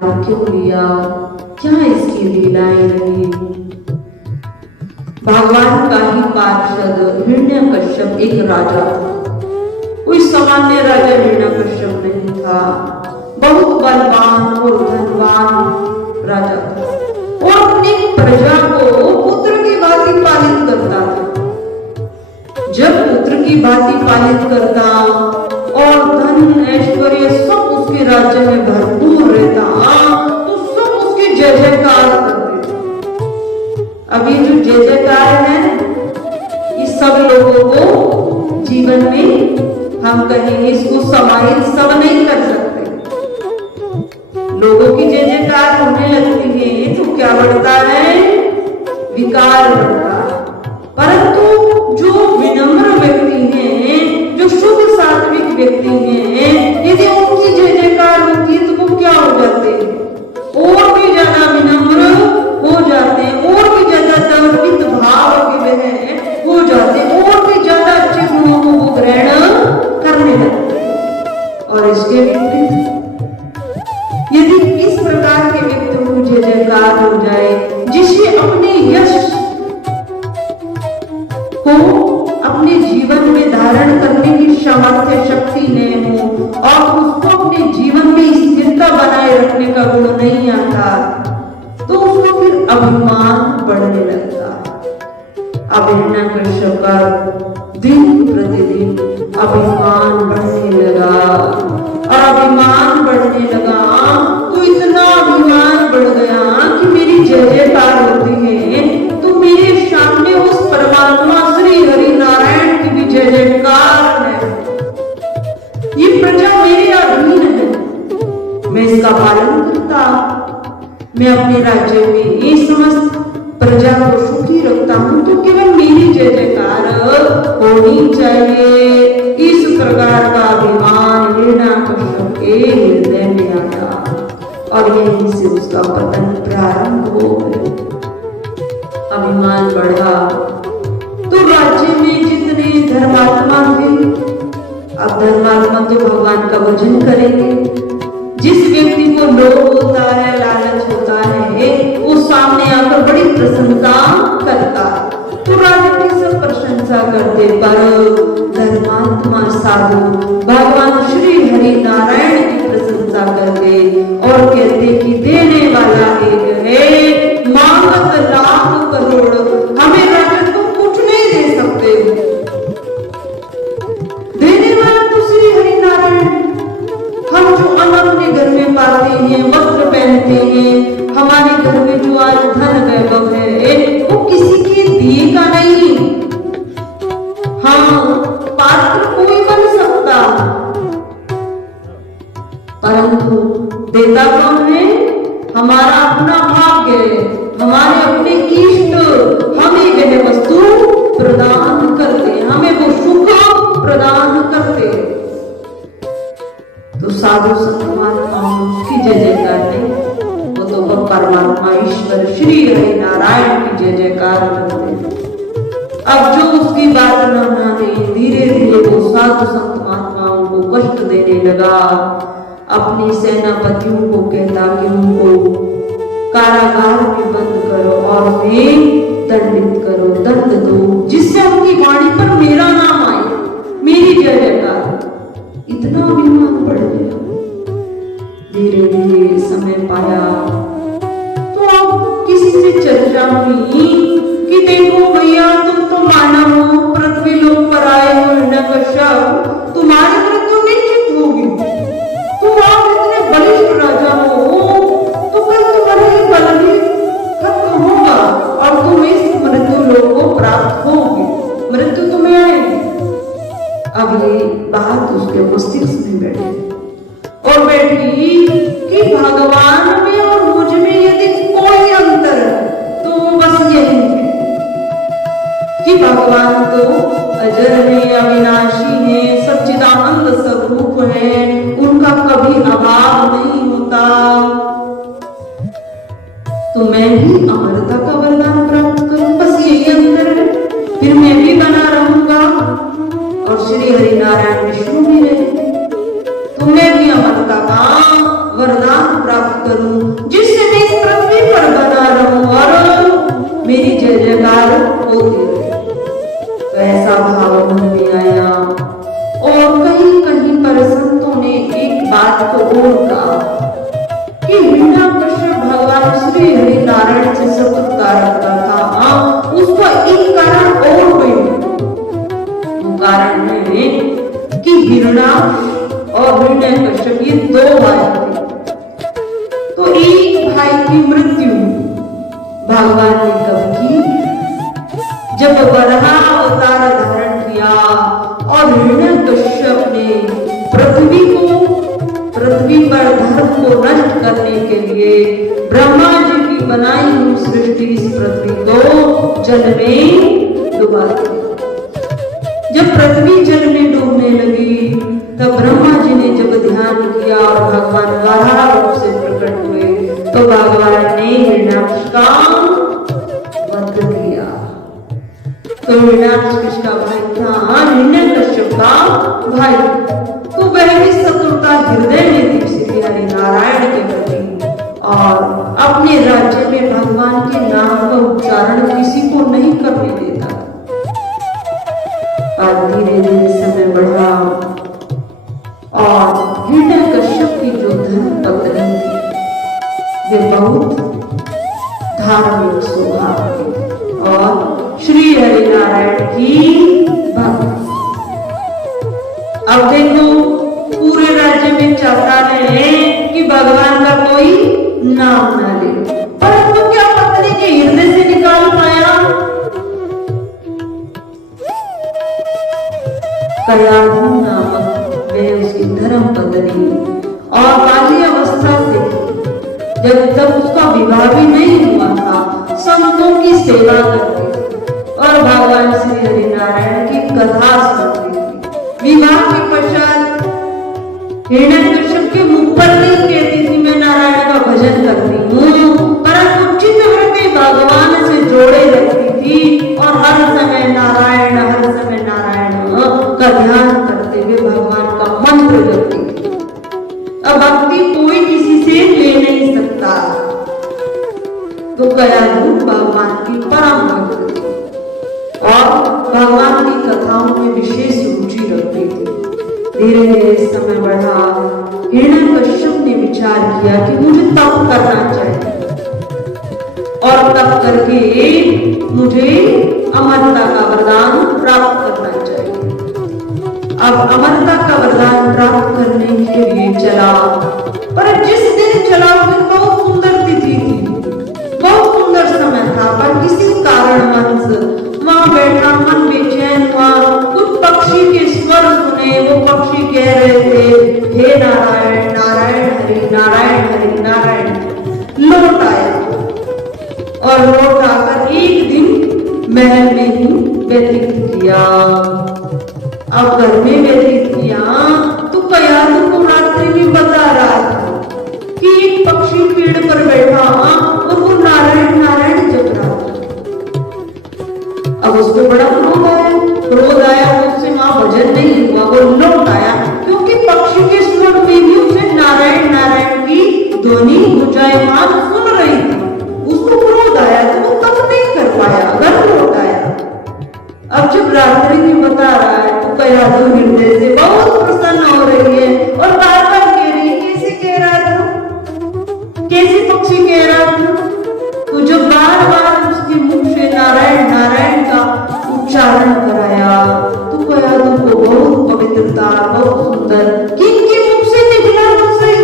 क्यों लिया, क्या इसकी लीलाएं रही। भगवान का ही पार्षद हिरण्यकश्यप एक राजा था। कोई सामान्य राजा हिरण्यकश्यप नहीं था, बहुत बलवान और धनवान राजा था और अपनी प्रजा को पुत्र की भांति पालित करता था। जब पुत्र की भांति पालित करता और धन ऐश्वर्य सब उसके राज्य में भरपूर रहता तो सब उसके जय जयकार करते थे। अभी जो जय जयकार है इस सब लोगों को जीवन में हम कहेंगे इसको समाहित सब नहीं कर सकते। लोगों की जय जयकार होने लगती है तो क्या बढ़ता है, विकार बढ़ता है। परंतु जो विनम्र व्यक्ति हैं, जो शुद्ध सात्विक व्यक्ति हैं, यदि उनकी जय जयकार होती है तो वो क्या हो जाते हैं, और भी ज्यादा विनम्र हो जाते हैं, और भी ज्यादा समर्पित भाव के वह हो जाते हैं, और भी ज्यादा अच्छे गुणों को वो ग्रहण करने लगते हैं। और इसके विपरीत यदि इस प्रकार के व्यक्ति को जय जयकार हो जाए, जिसे अपने यश को अपने जीवन में धारण करने की सामर्थ्य शक्ति नहीं हो और उसको अपने जीवन में स्थिरता बनाए रखने का गुण नहीं आता, तो उसको फिर अभिमान बढ़ने लगता है। अब हिरण्यकश्यप का दिन प्रतिदिन अभिमान बढ़ने लगा और अभिमान बढ़ने लगा तो इतना अभिमान बढ़ गया कि मेरी जय जयकार होती है तो मेरे सामने उस परमात्मा श्री हरि नारायण की भी जय जयकार है। ये प्रजा मेरे अधीन है, मैं इसका पालन करता, मैं अपने राज्य में ये समस्त प्रजा को सुखी रखता हूं तो केवल मेरी जय जयकार होनी चाहिए। इस प्रकार का अभिमान हिरण्यकश्यप के हृदय में आया और यहीं से उसका पतन प्रारंभ हो गया। अभिमान बढ़ा तो राज्य में जितने धर्मात्मा थे, अब धर्मात्मा तो भगवान का भजन करेंगे। जिस व्यक्ति को लोभ होता है, लालच होता है, वो सामने आकर बड़ी प्रशंसा करता है तो राजा की सब प्रशंसा करते, पर धर्मात्मा साधु भगवान श्री हरि नारायण की प्रशंसा करते और कहते कि देने वाला एक है, मांगत लाख करोड़, हमें राजा को कुछ नहीं दे सकते, देने वाला तो श्री हरि नारायण। हम जो अन्न अपने घर में पाते हैं, वस्त्र पहनते हैं, हमारे घर में जो आज धन वैभव है वो किसी के दिए का नहीं। हाँ, पात्र कोई बन सकता, परंतु देता कौन है? हमारा अपना भाग्य, हमारे अपने इष्ट हमें वह वस्तु प्रदान करते, हमें वो सुख प्रदान करते। तो साधु संत महात्माओं की जय जयकार नहीं, वो तो वह परमात्मा ईश्वर श्री हरि नारायण की जय जयकार करते हैं। अब जो उसकी बात न माने, धीरे धीरे वो साधु संत महात्माओं को कष्ट देने लगा। अपने सेनापतियों को कहता कि उनको कारागार में बंद करो और उन्हें दंडित करो, दंड दो, जिससे उनकी वाणी पर मेरा नाम आए, मेरी जय जयकार। इतना अभिमान बढ़ गया। धीरे धीरे समय पाया तो अब किसी से चर्चा हुई कि देखो भैया, तुम तो मानव हो, पृथ्वी लोक पर आए हो हिरण्यकश्यप, तुम्हारी मृत्यु निश्चित होगी। तुम आप इतने बलिष्ठ राजा हो तो कल तुम्हारे ये बल भी खत्म होगा और तुम इस मृत्यु लोक को प्राप्त होगे, मृत्यु तुम्हें आएगी। अब ये बात उसके मस्तिष्क में बैठी और बैठी कि भगवान में और मुझ में यदि कोई अंतर है तो वो बस यही है कि भगवान तो अजर है, अविनाशी है, सच्चिदानंद स्वरूप है, उनका कभी अभाव नहीं होता। तो मैं भी अमरता का वरदान प्राप्त करूं, बस यही अंतर है, फिर मैं भी बना रहूंगा और श्री हरि नारायण विष्णु भी रहे, तो मैं भी अमरता का वरदान प्राप्त करूं। हिरण्यकश्यप, ये दो भाई थे। तो एक भाई की मृत्यु भगवान ने कब की? जब वराह अवतार धारण किया और हिरण्यकश्यप ने पृथ्वी पर धर्म को नष्ट करने के लिए ब्रह्मा जी की बनाई हुई सृष्टि इस पृथ्वी को जल में डुबा दिया। जब पृथ्वी जल में डूबने लगी तब ब्रह्मा जी ने जब ध्यान किया और भगवान वराह रूप से प्रकट हुए तो भगवान ने हिरण्याक्ष का वध किया। तो हिरण्याक्ष का भाई था हिरण्यकश्यप का भाई, तो वह भी शत्रुता हृदय में थी श्री हरि नारायण के प्रति और अपने राज्य में भगवान के नाम का उच्चारण किसी को नहीं करने देता। और धीरे धीरे समय बढ़ा और हिरण्यकश्यप की जो धर्म पत्नी थी वे बहुत धार्मिक स्वभाव की और श्री हरि नारायण की भक्त। अब देखो पूरे राज्य में चाहता है कि भगवान का कोई नाम ना ले, परंतु क्या पत्नी के हृदय से निकाल पाया? कयाधु नामक वे उसकी धर्म पत्नी और बाल्य अवस्था से जब तक उसका विवाह भी नहीं हुआ था संतों की सेवा करती थी और भगवान श्री हरि नारायण की कथा सुनती थी। विवाह के पश्चात हिरण्यकश्यप के मुख पर नहीं कहती थी मैं नारायण का भजन करती हूँ, परंतु चित्त वृत्ति भगवान से जोड़े रखती थी और हर समय नारायण का ध्यान करते हुए भगवान का मंत्र जपती थी। अब भक्ति कोई किसी से ले नहीं सकता, तो कयाधु भगवान की परम भक्त थी और भगवान की कथाओं में विशेष रुचि रखती थी। धीरे धीरे समय बढ़ा, हिरण्यकश्यप ने विचार किया कि मुझे तप करना चाहिए और तप करके मुझे अमरता का वरदान प्राप्त करना चाहिए। अब अमरता का वरदान प्राप्त करने के लिए चला, पर जिस दिन चला उस दिन बहुत सुंदर तिथि थी, बहुत सुंदर समय था, पर किसी कारणवश वहां बैठा मन बेचैन हुआ। कुछ पक्षी के स्वर सुने, वो पक्षी कह रहे थे हे नारायण नारायण हरि नारायण हरि नारायण। लौट आया और लौट आकर एक दिन महल में ही व्यतीत किया। अब घर में व्यतीत किया तो कयाधु को रात्रि में बता रहा था कि एक पक्षी पेड़ पर बैठा और वो नारायण नारायण जप रहा था। अब उसको बड़ा क्रोध आया तो उससे वहां भजन नहीं हुआ, वो लौट आया क्योंकि पक्षी के स्वर में भी उसे नारायण नारायण की ध्वनि गुंजायमान सुन रही थी। उसको क्रोध आया तो वो तब नहीं कर पाया, घर लौट आया। अब जब रात्रि में बता रहा है तो कयाधु हृदय से बहुत प्रसन्न हो रही है और बार बार कह रही है कैसे कह रहा था, कैसे पक्षी कह रहा था। तो जब बार बार उसके मुख से नारायण नारायण का उच्चारण कराया तो कयाधु को बहुत पवित्रता, बहुत सुंदर किनके मुख से निकला वो सही,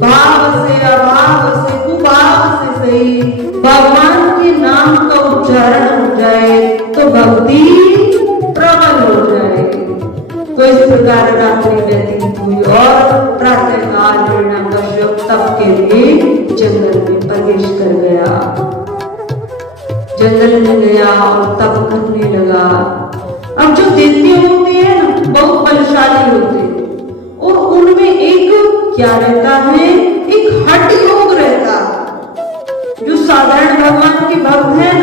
भाव से अभाव से कुभाव से सही भगवान के नाम का उच्चारण हो जाए तो भक्ति प्रबल हो जाए। तो इस प्रकार रात्रि व्यतीत हुई और प्रातः काल हिरण्यकश्यप तप के लिए जंगल में प्रवेश कर गया। जंगल में गया और तप करने लगा। अब जो दैत्य होते हैं ना बहुत बलशाली होते हैं और उनमें एक क्या रहता है, एक हठ योग रहता है। जो साधारण भगवान के भक्त हैं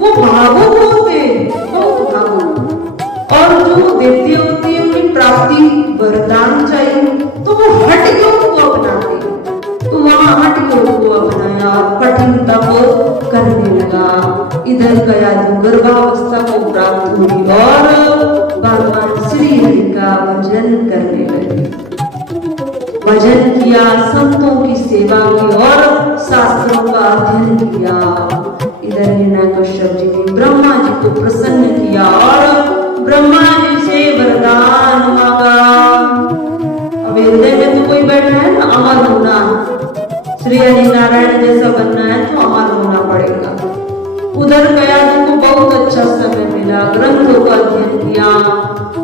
वो भावुक होते हैं, बहुत भावुक, और जो दैत्य होते हैं उन्हें प्राप्ति वरदान चाहिए तो वो हठ योग को अपनाते हैं। तो वहां हठ योग को अपनाया, कठिन तप करने लगा। इधर कयाधु गर्भावस्था को प्राप्त हुई और भगवान श्री हरि का भजन करने लगी। भजन किया, संतों की सेवा की और शास्त्रों का अध्ययन किया। इधर हिरण्यकश्यप जी ने ब्रह्मा जी को प्रसन्न किया और ब्रह्मा जी से वरदान मांगा। अब कहना है ना अमर होना, श्री हरि नारायण जैसा बनना है तो अमर होना पड़ेगा। उधर गया तो बहुत अच्छा समय मिला, ग्रंथों का अध्ययन किया,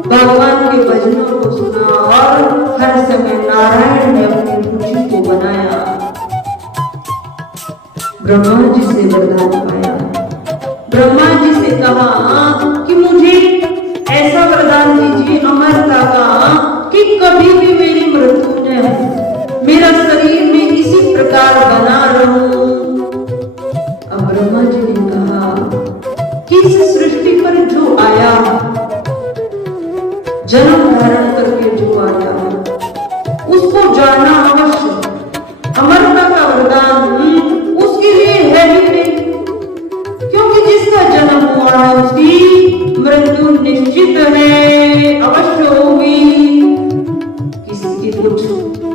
भगवान के भजनों को सुना और हर समय नारायण ने अपनी रुचि को बनाया। ब्रह्मा जी से वरदान पाया, ब्रह्मा जी से कहा कि मुझे ऐसा वरदान दीजिए अमरता का कि कभी भी मेरी मृत्यु न हो, मेरा शरीर में इसी प्रकार बना रहूं। अब ब्रह्मा जी ने कहा कि इस सृष्टि पर जो आया, जन्म धारण करके जो आया, उसको जानना अवश्य। अमरता का वरदान उसके लिए है ही नहीं, क्योंकि जिसका जन्म हुआ है उसकी मृत्यु निश्चित है, अवश्य होगी। किसी के कुछ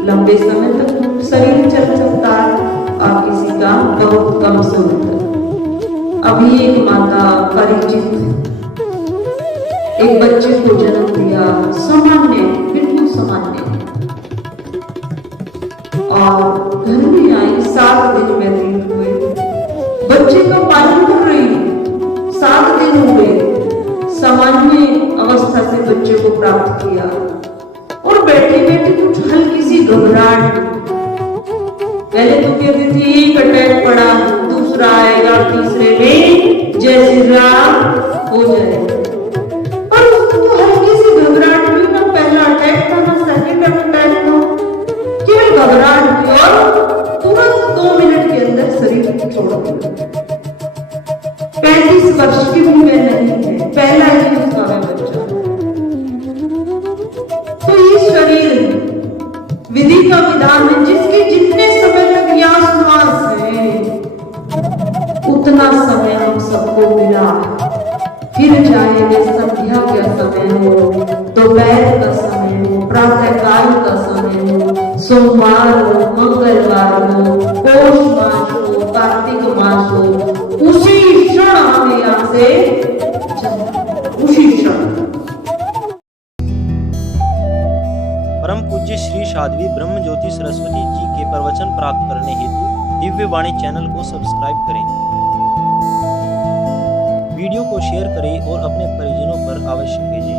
लंबे समय तक शरीर चल सकता है और किसी का बहुत कम समय तक। अभी एक माता परिचित एक बच्चे को जन्म दिया, सामान्य, बिल्कुल सामान्य, और घर में आई, 7 दिन व्यतीत हुए, बच्चे का पालन कर रही, 7 दिन हो गए, सामान्य अवस्था से बच्चे को प्राप्त किया और बैठे बैठे कुछ हल्की सी घबराहट। पहले तो कहती थी एक अटैक पड़ा, दूसरा आएगा, तीसरे में जय श्री राम हो जाए, पर उसको तो हल्की सी घबराहट हुई, ना पहला अटैक था ना सेकंड अटैक था, केवल घबराहट हुई और तुरंत 2 मिनट के अंदर शरीर छोड़ दिया। 35 वर्ष की भी मैं नहीं है, पहला ही उसका है बच्चा। तो ये शरीर विधि का विधान है, जिसके जितने समय तक श्वास है उतना समय हम सबको मिला। फिर चाहे वे संध्या का समय हो, दोपहर का समय हो, प्रातः काल का समय हो, सोमवार हो, मंगलवार हो, पौष मास हो, कार्तिक मास हो, उसी क्षण हमें यहाँ से उसी क्षण। परम पूज्य श्री साध्वी ब्रह्म ज्योति सरस्वती जी के प्रवचन प्राप्त करने हेतु दिव्य वाणी चैनल को सब्सक्राइब करें, वीडियो को शेयर करें और अपने परिजनों पर अवश्य भेजें।